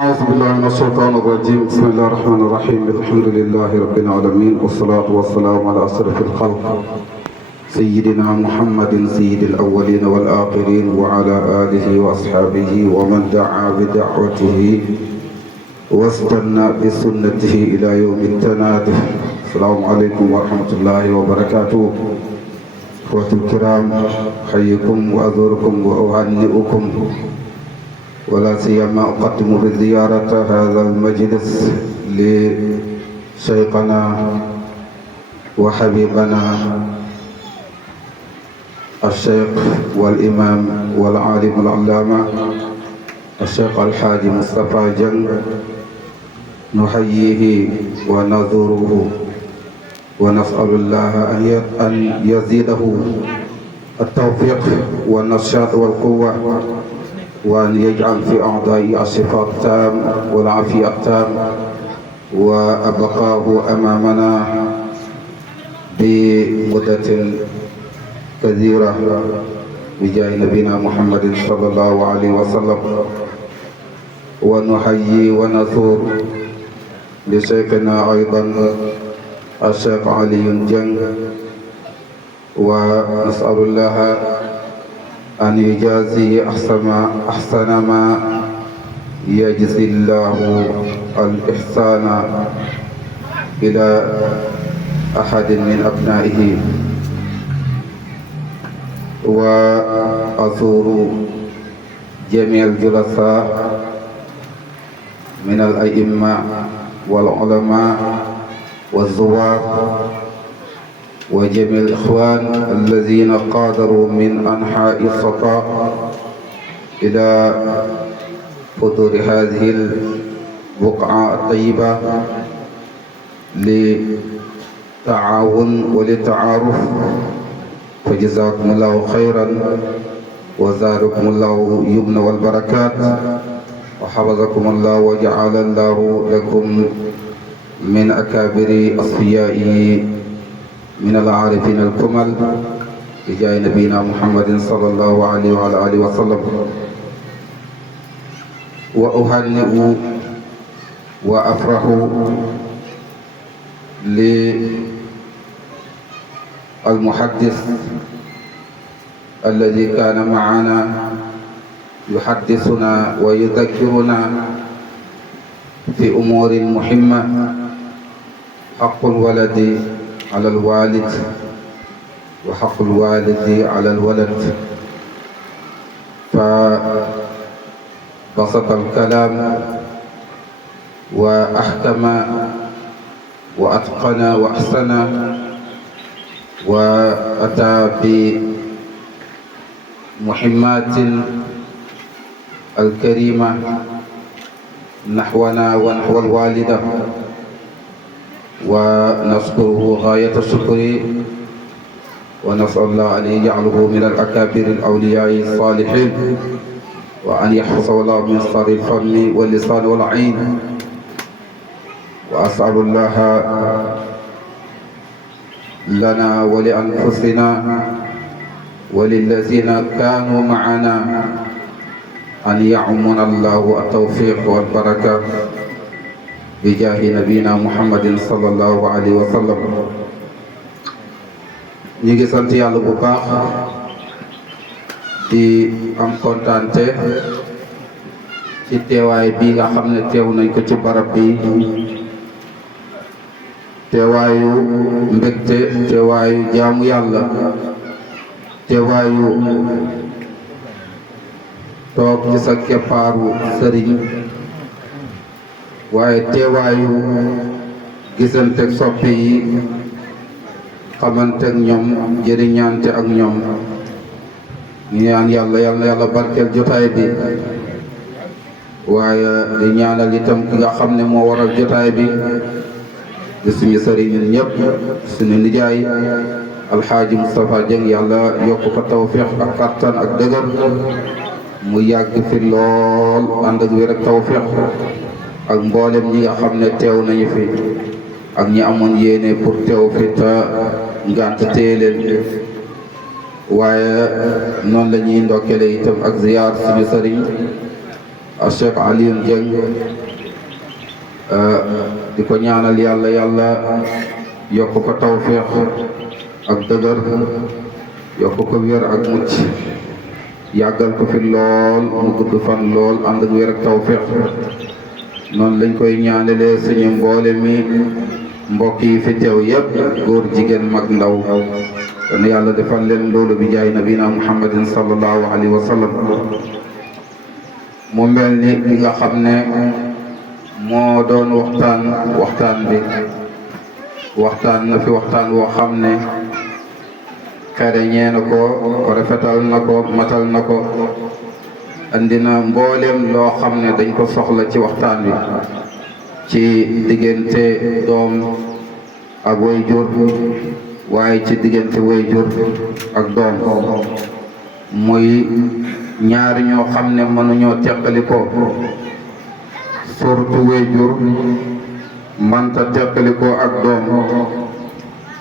أعوذ بالله من الشيطان الرجيم بسم الله الرحمن الرحيم الحمد لله رب العالمين والصلاة والسلام على أشرف الخلق سيدنا محمد سيد الأولين والآخرين وعلى آله وأصحابه ومن دعا بدعوته واستنى بسنته إلى يوم التناد. السلام عليكم ورحمة الله وبركاته. أخوة الكرام أحييكم وأزوركم وأهنئكم ولا سيما أقدم بزيارة هذا المجلس لشيخنا وحبيبنا الشيخ والإمام والعالم العلامة الشيخ الحاج مصطفى جنگ، نحييه ونزوره ونسأل الله أن يزيده التوفيق والنشاط والقوة، وأن يجعل في أعضائه الشفاء التام والعافية التام، وأبقاه أمامنا بمدة كثيرة بجاه نبينا محمد صلى الله عليه وسلم. ونحيي ونثور لشيخنا أيضا الشيخ علي جنگ، ونسأل الله أن يجازي أحسن ما يجزي الله الإحسان إلى أحد من أبنائه. وأزور جميع الجلساء من الأئمة والعلماء والزوار وجميع الإخوان الذين قادروا من أنحاء الصفاء إلى حضور هذه البقعة الطيبة للتعاون وللتعارف، فجزاكم الله خيرا وزادكم الله يمن والبركات، وحفظكم الله وجعل الله لكم من أكابر أصفيائه من العارفين الكمل بجاه نبينا محمد صلى الله عليه وعلى آله وسلم. وأهنئ وأفرح للمحدث الذي كان معنا يحدثنا ويذكرنا في أمور مهمة، حق الولد على الوالد وحق الوالد على الولد، فبسط الكلام وأحكم وأتقن وأحسن، وأتى بمهمات الكريمة نحونا ونحو الوالدة، ونشكره غاية الشكر، ونسأل الله أن يجعله من الأكابر الأولياء الصالحين، وأن يحفظه الله من شر الفم واللسان والعين. وأسأل الله لنا ولأنفسنا وللذين كانوا معنا أن يعمنا الله التوفيق والبركة بجاه نبينا محمد صلى الله عليه وسلم. ñi ngi sant yàlla bu baax di am kontaante ci teewaay bi nga xam ne teew nañ ko ci barab bi, teewaayu mbégte, teewaayu jaamu yàlla, teewaayu toog ci sa keppaaru sëriñ, waaye teewaayu gisanteeg soppe yi, xamanteeg ñoom, jëriñante ak ñoom. ñu ñaan yàlla na yàlla barkeel jotaay bi, waaye di ñaanal itam ki nga xam ne moo waral jotaay bi di suñu sëriñ ñun ñëpp, suñu nijaay alxaaji Moustapha Dieng, yàlla yokk ko tawfiq ak kattan ak dëgër, mu yàgg fi lool ànd ak wér ak tawfiq, ak mboolem ñi nga xam ne teew nañu fi ak ñi amoon yéene pour teew fi te ngànt téye leen. waaye noonu la ñuy ndokkele itam ak ziyaar suñu sëriñ Cheikh Alioune Dieng di ko ñaanal yàlla yokk ko tawfiq ak dëgër yokk ko wér ak mucc yàggal ko fi lool mu gudd fan lool ànd ak wér ak tawfiq noonu lañ koy ñaanalee suñu mboole mi mbokk yi fi teew yépp góor jigéen mag ndaw kon yàlla defal leen loolu bi jaay nabina muhammadin sallallahu alayhi wa sallam mu mel ni ki nga xam ne moo doon waxtaan bi waxtaan na fi waxtaan woo xam ne xereñee na ko rafetal na ko matal na ko andi na mbooleem loo xam ne dañ ko soxla ci waxtaan bi ci diggante doom ak waajur waaye ci diggante waajur ak doom muy ñaari ñoo xam ne mënuñoo teqali ko surtout waajur mënta teqali ko ak doom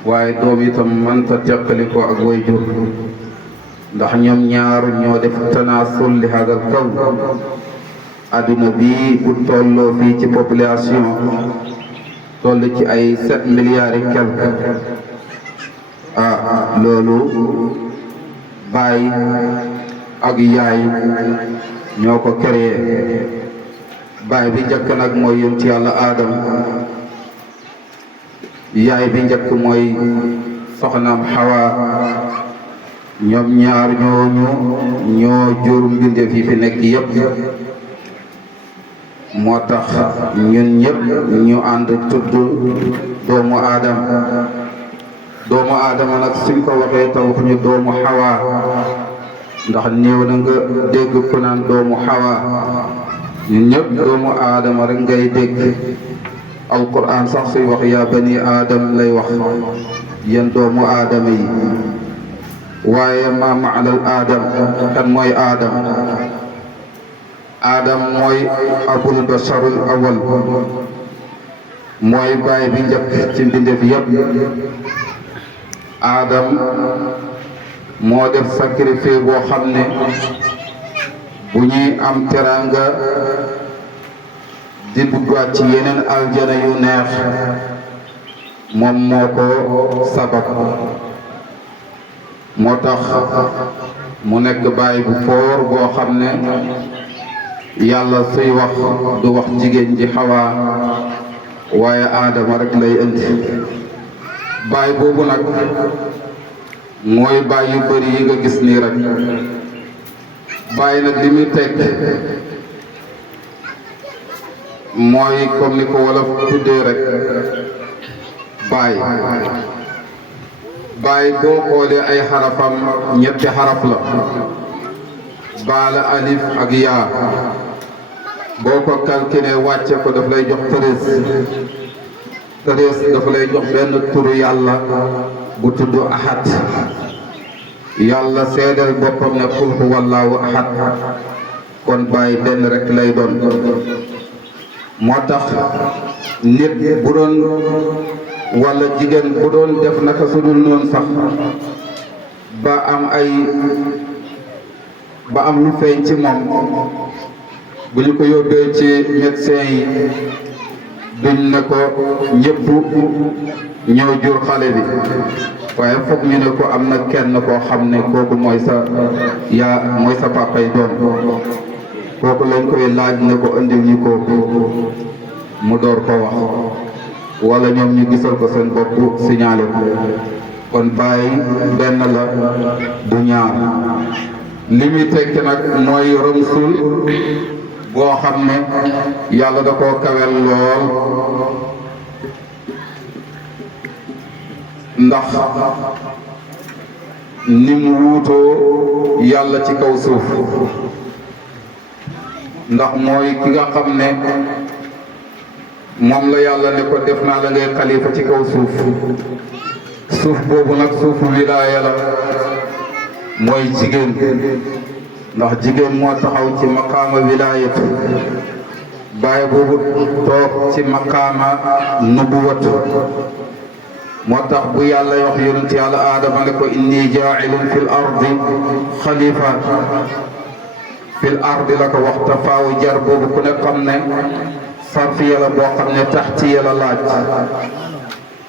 waaye doom itam mënta teqali ko ak waajur ndax ñoom ñaar ñoo def tanaasul li hadal kaw adduna bi bu tolloo fii ci population toll ci ay 7 milliards et quelque loolu baay ak yaay ñoo ko créé baay bi njëkk nag mooy yonent yàlla Aadam yaay bi njëkk mooy soxnaam Hawa ñoom ñaar ñoo jur mbindeef yi fi nekk yépp moo tax ñun ñëpp ñu ànd tudd doomu aadama nag suñ ko waxee te waxuñu doomu Hawa ndax néew na nga dégg ku naan doomu Hawa ñun ñëpp doomu aadama rek ngay dégg alquran sax suy wax yaa bani aadam lay wax yéen doomu aadama yi waaye ma ma'nal aadam kan mooy aadam aadam mooy abul basharul awal mooy baay bi njëkk ci mbindeef yépp aadam moo def sacrifice boo xam ne bu ñuy am teraanga di duggaat ci yeneen aljana yu neex moom moo ko sabab moo tax mu nekk baay bu foor boo xam ne yàlla suy wax du wax jigéen ji Hawa waaye aadama rek lay indi baay boobu nag mooy baay yu bëri yi nga gis nii rek baay nag li muy teg mooy comme ni ko wolof tuddee rek baay boo xoolee ay xarafam ñetti xaraf la baala alif ak yaa boo ko calculé wàcce ko daf lay jox 13 daf lay jox benn turu yàlla bu tudd ahad yàlla seedeel boppam ne qul huwallahu ahad kon baay benn rek lay doon moo tax nit bu doon wala jigéen bu doon def naka su dul noonu sax ba am lu feeñ ci moom bu ñu ko yóbbee ci médecin yi duñ ne ko ñëpp ñëw jur xale bi waaye foog ñu ne ko am na kenn koo xam ne kooku mooy sa papay doom kooku lañ koy laaj ne ko indil ñu kooku mu door ko wax wala ñoom ñu gisal ko seen bopp signalé ko kon baay benn la du ñaar li muy tekki nag mooy ramsul boo xam ne yàlla da koo kawel lool ndax ni mu wuutoo yàlla ci kaw suuf ndax mooy ki nga xam ne moom la yàlla ne ko def naa la ngay xalifa ci kaw suuf boobu nag suufu wilaaya la mooy jigéen ndax jigéen moo taxaw ci maqaama wilaayatu baay boobu toog ci maqaama nubuwatu moo tax bu yàlla wax yonent yàlla aadama ne ko inni jaa'ilun fil ardi xalifa fil ardi la ko wax te faawu jar boobu ku ne xam ne sarfiya la boo xam ne taxtiya la laaj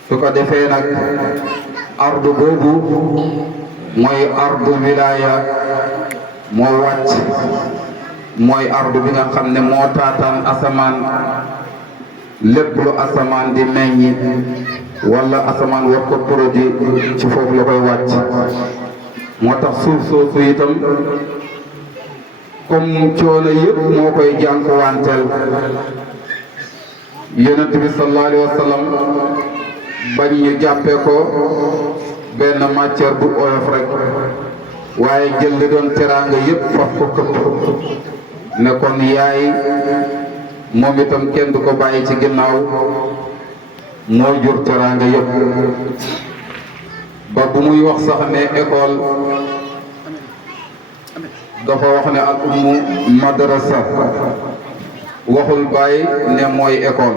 su ko defee nag ardu boobu mooy ardu wilaya moo wàcc mooy ardu bi nga xam ne moo taataan asamaan lépp lu asamaan di meññi wala asamaan war ko produit ci foofu la koy wàcc moo tax suuf soosu itam comme coono yëpp moo koy jànkuwanteel yonent bi sallallahu alayhi wa sallam bañ ñu jàppee ko benn matière bu oyof rek waaye jël li doon teraanga yëpp faf ko këpp ne kon yaay moom itam kenn du ko bàyyi ci ginnaaw moo jur teraanga yëpp ba bu muy wax sax ne école dafa wax ne al ummu madrasa waxul bàyyi ne mooy école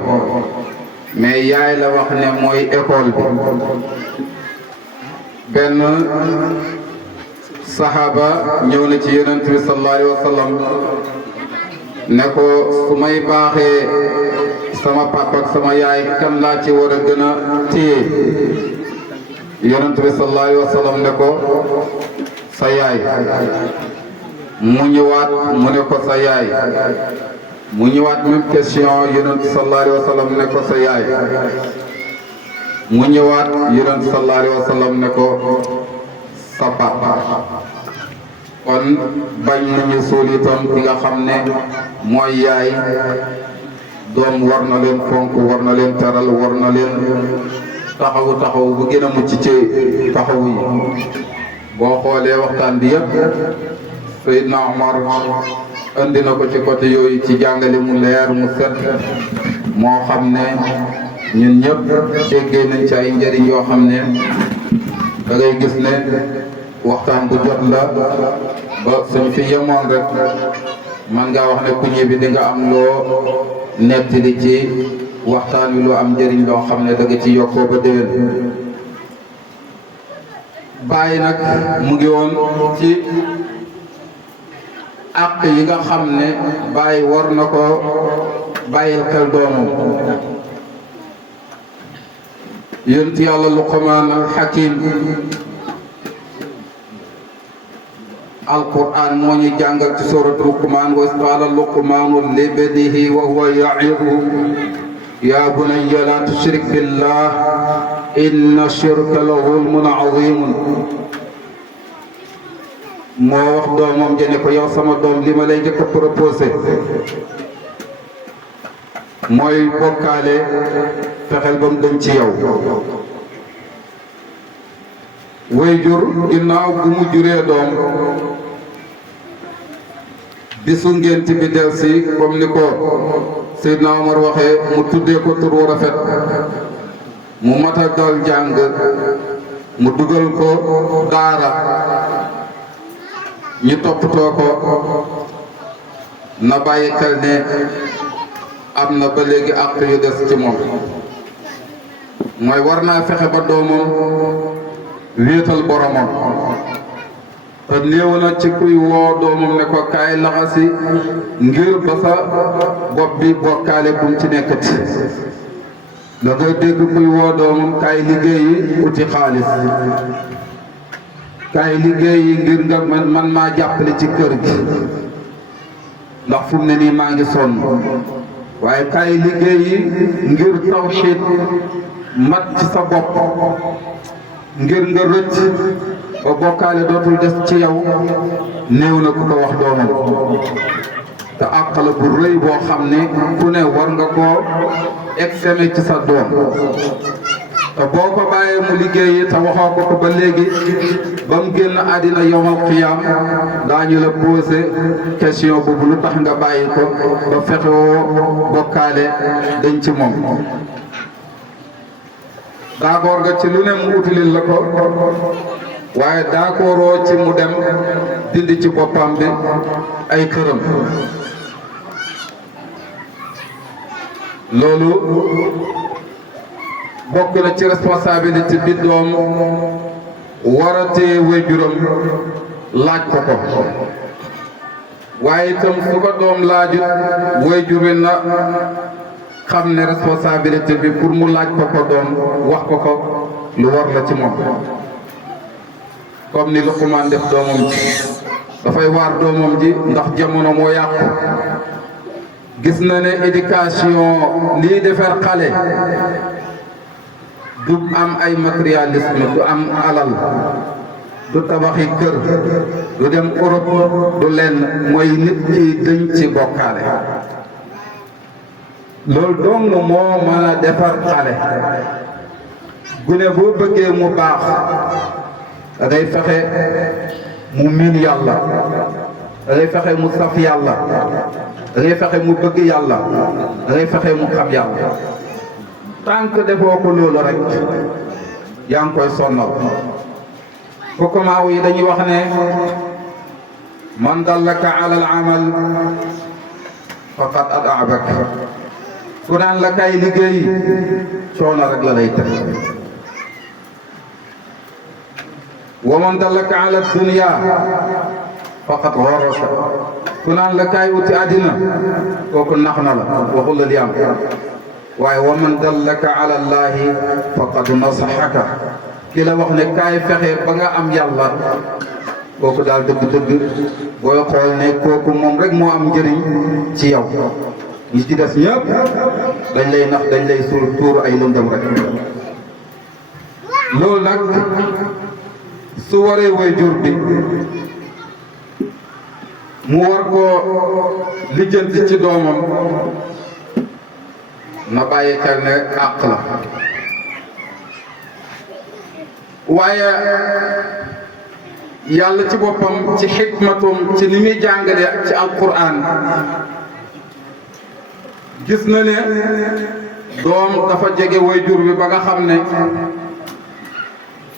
mais yaay la wax ne mooy école bi benn saxaaba ñëw na ci yonent bi sallallahu alayhi wa sallam ne ko su may baaxee sama papa ak sama yaay kan laa ci war a gën a téye yonent bi sallallahu alayhi wa sallam ne ko sa yaay mu ñëwaat mu ne ko sa yaay mu ñëwaat même question yonent sallallahu alayhi wa sallam ne ko sa yaay mu ñëwaat yonent sallallahu alayhi wa sallam ne ko sa papa kon bañ nañu suul itam ki nga xam ne mooy yaay doom war na leen fonk war na leen teral war na leen taxawu bu gën a mucc ci taxawu yi boo xoolee waxtaan bi yëpp Seydina Omar andi na ko ci côté yooyu ci jàngale mu leer mu set moo xam ne ñun ñëpp déggee nañ ci ay njëriñ yoo xam ne da ngay gis ne waxtaan bu jot la ba suñ fi yemoon rek man ngaa wax ne ku ñibbi di nga am loo nettali ci waxtaan wi loo am njëriñ loo xam ne da nga ci yokkoo ba déwén. Baay nag mu ngi woon ci àq yi nga xam ne baay war na ko bàyyil xel doomam. yonent yàlla Luqmaan al Hakim alquran moo ñu jàngal ci surat Luqmaan wa iz qaala Luqmaanu libnihi wa huwa ya'izuhu yaa bunayya laa tushrik billah inna shirka la zulmun azimun. moo wax doomam ja ne ko yow sama doom li ma lay njëkk a proposé mooy bokkaale fexeel ba mu dem ci yow. waajur ginnaaw bu mu juree doom bisu ngént bi del si comme ni ko Seydina Omar waxee mu tuddee ko tur wu rafet mu mata dal jàng mu dugal ko daara ñu toppatoo ko na bàyyi xel ne am na ba léegi àq yu des ci moom mooy war naa fexe ba doomam wéetal boromam te néew na ci kuy woo doomam ne ko kaay laxasi ngir ba sa bopp bi bokkaale bu mu ci nekkati. da ngay dégg kuy woo doomam kaay liggéeyi uti xaalis kaay liggéeyi ngir nga man maa jàppale ci kër gi ndax fu mu ne nii maa ngi sonn waaye kaay liggéeyi ngir tawxiid mat ci sa bopp ngir nga rëcc ba bokkaale dootul des ci yow néew na ku ko wax doomam te àq la bu rëy boo xam ne ku ne war nga koo exeme ci sa doom te boo ko bàyyee mu liggéeyi te waxoo ko ba léegi ba mu génn àddina yawmal qiyaam daañu la posé question boobu lu tax nga bàyyi ko ba fexewoo bokkaale dañ ci moom. d'accord nga ci lu ne mu utilil la ko waaye d'accordoo ci mu dem dindi ci boppam bi ay këram. loolu bokk na ci responsabilité bi doom war a téye waajuram laaj ko ko waaye itam su ko doom laajut waajur wi na xam ne responsabilité bi pour mu laaj ko doom wax ko lu war la ci moom comme ni Luqmaan def doomam ji dafay waar doomam ji ndax jamono moo yàqu gis na ne éducation lii defar xale du am ay matérialisme du am alal du tabaxi kër du dem Europe du lenn mooy nit ki dañ ci bokkaale loolu dong moo mën a defar xale gune boo bëggee mu baax da ngay fexe mu miin yàlla da ngay fexe mu saf yàlla da ngay fexe mu bëgg yàlla da ngay fexe mu xam yàlla tant que defoo ko loolu rek yaa ngi koy sonnal fuqahaa yi dañuy wax ne man dallaka ala al amal faqad adaabak ku naan la kay liggéey coono rek la lay teg wa man dallaka ala dunya faqad gharraka ku naan la kay uti àddina kooku nax na la waxul la li am waaye wa man dallaka ala llahi faqad nasaxaka ki la wax ne kaay fexe ba nga am yàlla kooku daal dëgg-dëgg booy xool ne kooku moom rek moo am njëriñ ci yow ñi ci des ñëpp dañ lay nax dañ lay suur tuur ay lëndëm rek loolu nag su waree waajur bi mu war koo lijjanti ci doomam na bàyyi xel ne àq la waaye yàlla ci boppam ci xikmatum ci ni muy jàngale ci alquran gis na ne doom dafa jege waajur bi ba nga xam ne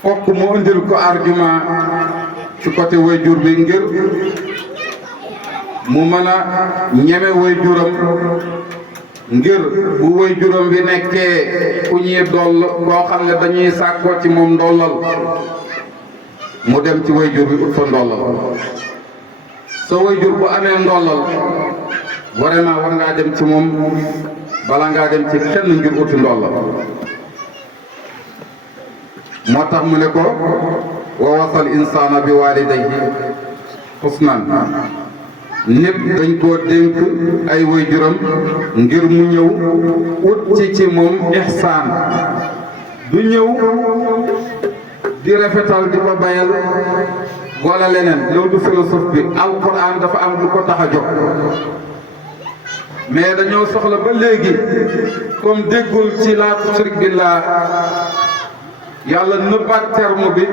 fokk mu indil ko argument ci côté waajur bi ngir mu mën a ñeme waajuram ngir bu waajuram bi nekkee ku ñuy doll koo xam ne dañuy sàkkoo ci moom ndollal mu dem ci waajur bi ut fa ndollal sa waajur bu amee ndollal vraiment war ngaa dem ci moom bala ngaa dem ci kenn ngir uti ndollal moo tax mu ne ko wa wasal insaana bi waalidayhi xusnan nit dañ koo dénk ay waajuram ngir mu ñëw ut ci moom ihsaan du ñëw di rafetal di ko bayal wala leneen loolu du philosophe bi alquran dafa am lu ko tax a jóg mais dañoo soxla ba léegi comme déggul ci laa tushrik billah yàlla nëbbaat terme bi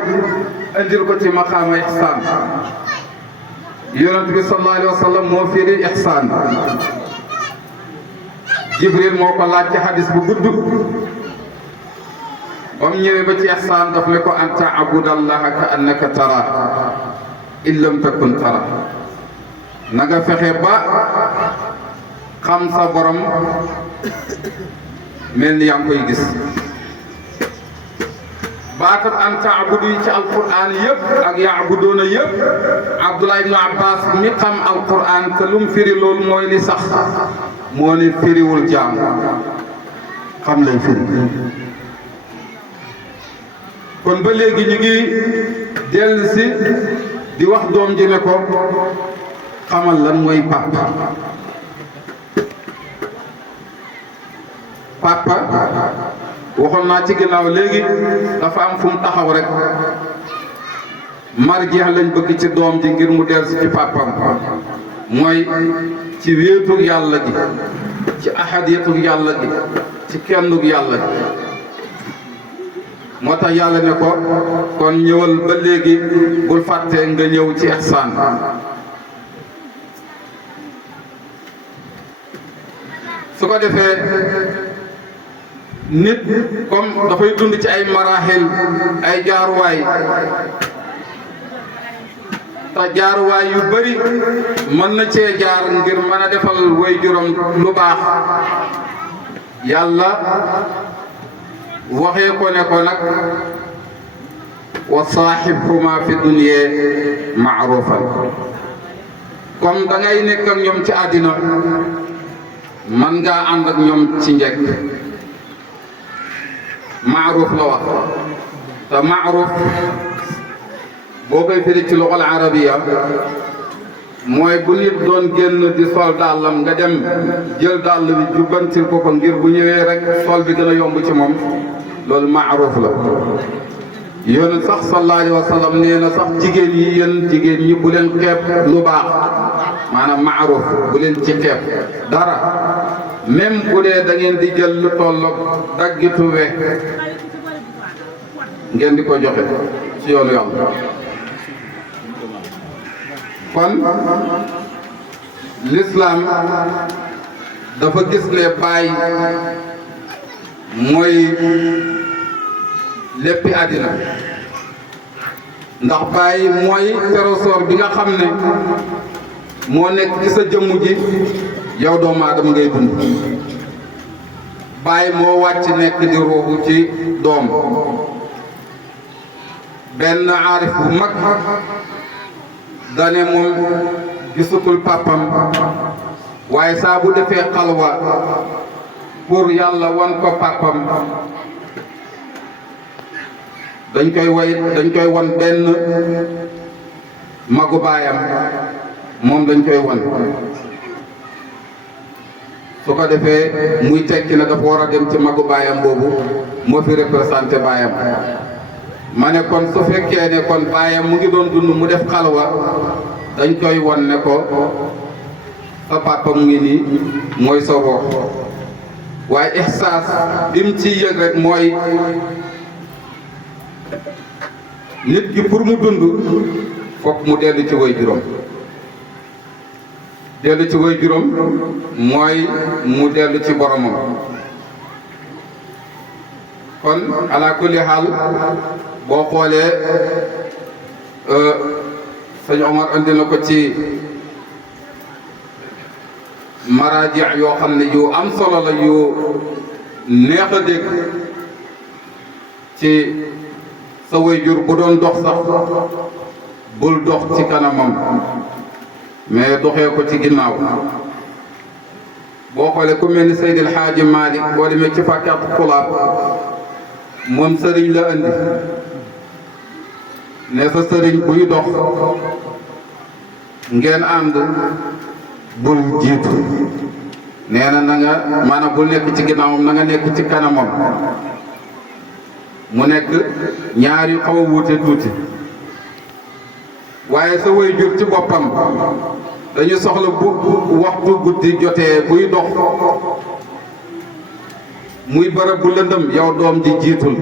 indil ko ci maqaama ihsaan yonent bi sallallahu alayhi wa sallam moo firi ihsaan jibril moo ko laaj ci hadis bu gudd ba mu ñëwee ba ci ihsaan daf ne ko an ta'budallaha ka annaka tara in lam takun tara na nga fexe ba xam sa borom mel ni yaa ngi koy gis baatat an taabudu yi ci alquran yëpp ak yaabudoona yëpp Abdullah ibnu Abbas mi xam alquran te lu mu firi loolu mooy li sax moo ne firiwul jaam xam lay firi kon ba léegi ñu ngi dellu si di wax doom ji ne ko xamal lan mooy papa papa waxoon naa ci ginnaaw léegi dafa am fu mu taxaw rek marjeex lañ bëgg ci doom ji ngir mu dellu si ci papam mooy ci wéetug yàlla gi ci ahadiyatug yàlla gi ci kennug yàlla gi moo tax yàlla ne ko kon ñëwal ba léegi bul fàtte nga ñëw ci ihsaan su ko defee nit comme dafay dund ci ay maraaxil ay jaaruwaay te jaaruwaay yu bari mën na cee jaar ngir mën a defal waajuram lu baax yàlla waxee ko ne ko nag wa saaxibhuma fi dunya ma'rufan comme da ngay nekk ak ñoom ci àddina man ngaa ànd ak ñoom ci njekk maaruf la wax te maaruf boo koy firi ci luxal arabiya mooy bu nit doon génn di sol dàllam nga dem jël dàll bi jubbantil ko ngir bu ñëwee rek sol bi gën a yomb ci moom loolu maaruf la yoon sax sallallahu alayhi wa sallam nee na sax jigéen yi yéen jigéen ñi bu leen xeeb lu baax maanaam maaruf bu leen ci xeeb dara même bu dee da ngeen di jël lu tolloog daggitu we ngeen di ko joxe ci yoonu yàlla kon l'islam dafa gis ne baay mooy léppi àddina ndax baay mooy trésor bi nga xam ne moo nekk ci sa jëmm ji yow doomu aadama ngay dund baay moo wàcc nekk di ruuxu ci doom benn aarif bu mag dane moom gisatul papam waaye saa bu defee xalwa pour yàlla wan ko papam dañ koy wan benn magu baayam moom dañ koy wan su ko defee muy tekki na dafa war a dem ci magu baayam boobu moo fi représenté baayam ma ne kon su fekkee ne kon baayam mu ngi doon dund mu def xalwa dañ koy wan ne ko sa papa mu ngi nii mooy sa ruux waaye ihsaas bi mu ciy yëg rek mooy nit ki pour mu dund fokk mu dellu ci way juróom dellu ci way juróom mooy mu dellu ci boromam kon ala kulli xaal boo xoolee sëñ Omar andi na ko ci maraaji yoo xam ne yu am solo la yu neex a dégg ci sa waajur bu doon dox sax bul dox ci kanamam mais doxee ko ci ginnaaw boo xoolee ku mel ni Seydil Hadji Malick boo demee ci fàkkat xulaab moom sëriñ la andi ne sa sëriñ buy dox ngeen ànd bul jiitu nee na na nga maanaam bul nekk ci ginnaawam na nga nekk ci kanamam mu nekk ñaar yu xaw a wuute tuuti waaye sa waajur ci boppam dañu soxla bu waxtu guddi jotee buy dox muy bërëb bu lëndëm yow doom ji jiitul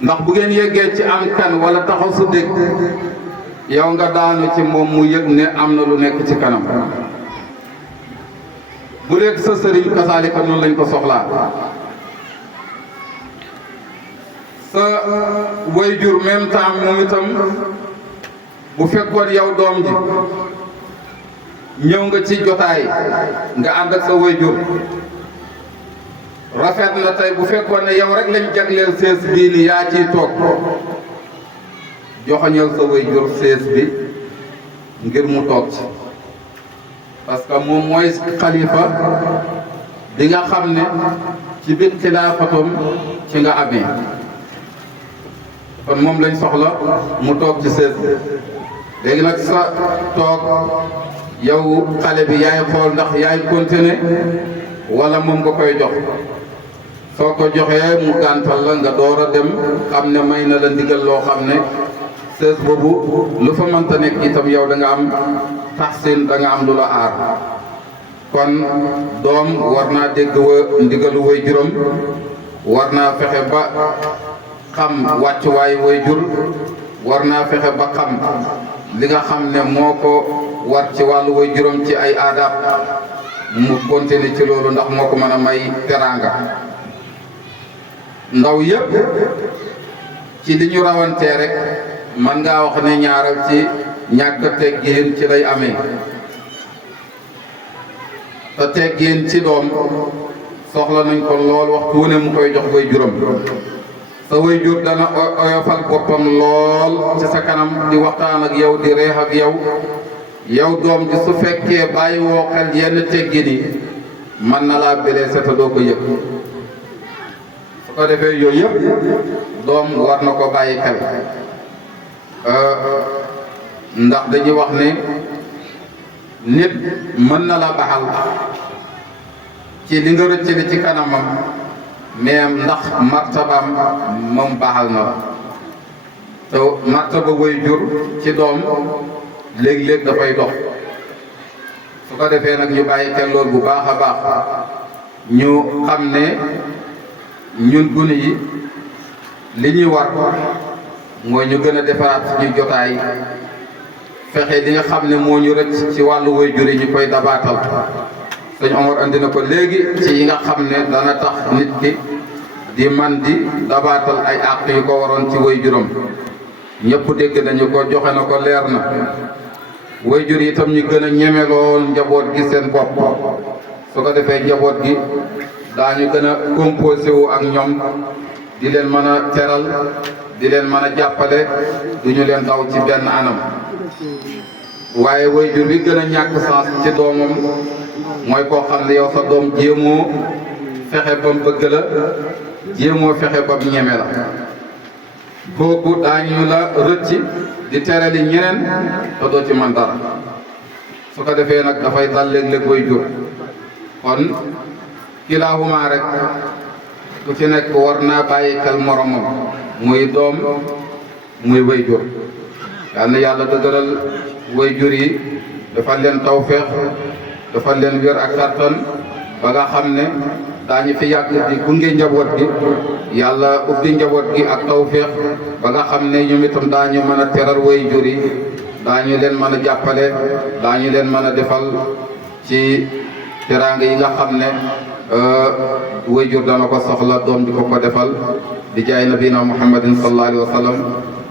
ndax bu ngeen yeggee ci am kan wala taxaw su dégg yow nga daanu ci moom mu yëg ne am na lu nekk ci kanam bu nekk sa sëriñ kasaalika noonu lañ ko soxlaa sa waajur même temps moom itam bu fekkoon yow doom ji ñëw nga ci jotaay nga ànd ak sa waajur rafet na tey bu fekkoon ne yow rek lañ jagleel sees bii ni yaa ciy toog joxoñal sa waajur sees bi ngir mu toog ci parce que moom mooy xalifa bi nga xam ne ci biir xilaafatam ci nga amee kon moom lañ soxla mu toog ci sees bi léegi nag sa toog yow xale bi yaay xool ndax yaay continuer wala moom nga koy jox soo ko joxee mu gàntal la nga door a dem xam ne may na la ndigal loo xam ne sees boobu lu fa mënta nekk itam yow da nga am taxsin da nga am lu la aar kon doom war naa dégg ndigalu way juróom war naa fexe ba xam wàccuwaay way jur war naa fexe ba xam li nga xam ne moo ko war ci wàllu way juróom ci ay aadab mu continuer ci loolu ndax moo ko mën a may teraanga ndaw yëpp ci li ñu rawantee rek man ngaa wax ne ñaaral ci ñàkk teggin ci lay amee te teggin ci doom soxla nañ ko lool waxtu wu ne mu koy jox way juróom sa way jur dana oyofal boppam lool ci sa kanam di waxtaan ak yow di reex ak yow yow doom ji su fekkee bàyyi woo xel yenn teggini mën na laa blessé te doo ko yëg su ko defee yooyu yëpp doom war na ko bàyyi xel ndax dañuy wax ne nit mën na la baxal ci li nga rëccale ci kanamam mais ndax martabaam moom baxal na la te martaba way jur ci doom léeg-léeg dafay dox su ko defee nag ñu bàyyi xel lool bu baax a baax ñu xam ne ñun gune yi li ñuy war mooy ñu gën a defaraat suñuy jotaay fexe li nga xam ne moo ñu rëcc ci wàllu way jur yi ñu koy dabaatal sëñ Omar andi na ko léegi ci yi nga xam ne dana tax nit ki di man di dabaatal ay àq yu ko waroon ci way juram ñëpp dégg nañu ko joxe na ko leer na way jur yi itam ñu gën a ñemeloo njaboot gi seen bopp su ko defee njaboot gi daañu gën a composé wu ak ñoom di leen mën a teral di leen mën a jàppale du ñu leen daw ci benn anam waaye way jur bi gën a ñàkk sens ci doomam mooy koo xam ne yow sa doom jéemoo fexe ba mu bëgg la jéemoo fexe ba mu ñeme la kooku daañu la rëcc di terali ñeneen te doo ci man dara su ko defee nag dafay dal léeg-léeg way jur kon kilaahuma rek ku ci nekk war naa bàyyi xel moromam muy doom muy way jur yal na yàlla dëgëral way jur yi dafa leen tawfeex dafa leen wér ak kattan ba nga xam ne daañu fi yàgg di gunge njaboot gi yàlla ubbi njaboot gi ak tawfeex ba nga xam ne ñoom itam daañu mën a teral way jur yi daañu leen mën a jàppale daañu leen mën a defal ci teraanga yi nga xam ne way jur dana ko soxla doom di ko defal di jaay nabina muhammadin sallallahu alayhi wa sallam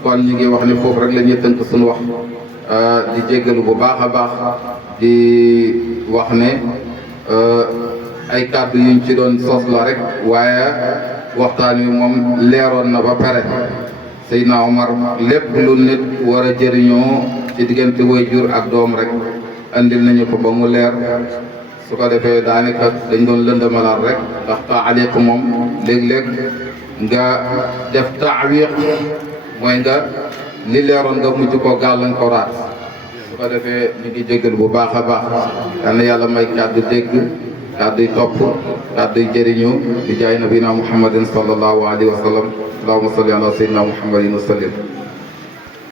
kon ñu ngi wax ni foofu rek la ñuy tënk suñu wax di jéggalu bu baax a baax di wax ne ay kàddu yuñ ci doon sos la rek waaye waxtaan wi moom leeroon na ba pare Seydina Omar lépp lu nit war a jëriñoo ci diggante waajur ak doom rek andil nañu ko ba mu leer su ko defee daanaka dañ doon lëndamalaat rek ndax taaliq moom léeg-léeg nga def taawiq mooy nga li leeroon nga mujj ko gàllankoraat su ko defee ñu ngi jégal bu baax a baax yal na yàlla may kàddu dégg kàdduy topp kàdduy jëriñu di jaay nabina muhammadin sallallahu alayhi wa sallam allahumma salli ala sayyidina muhammadin wa sallim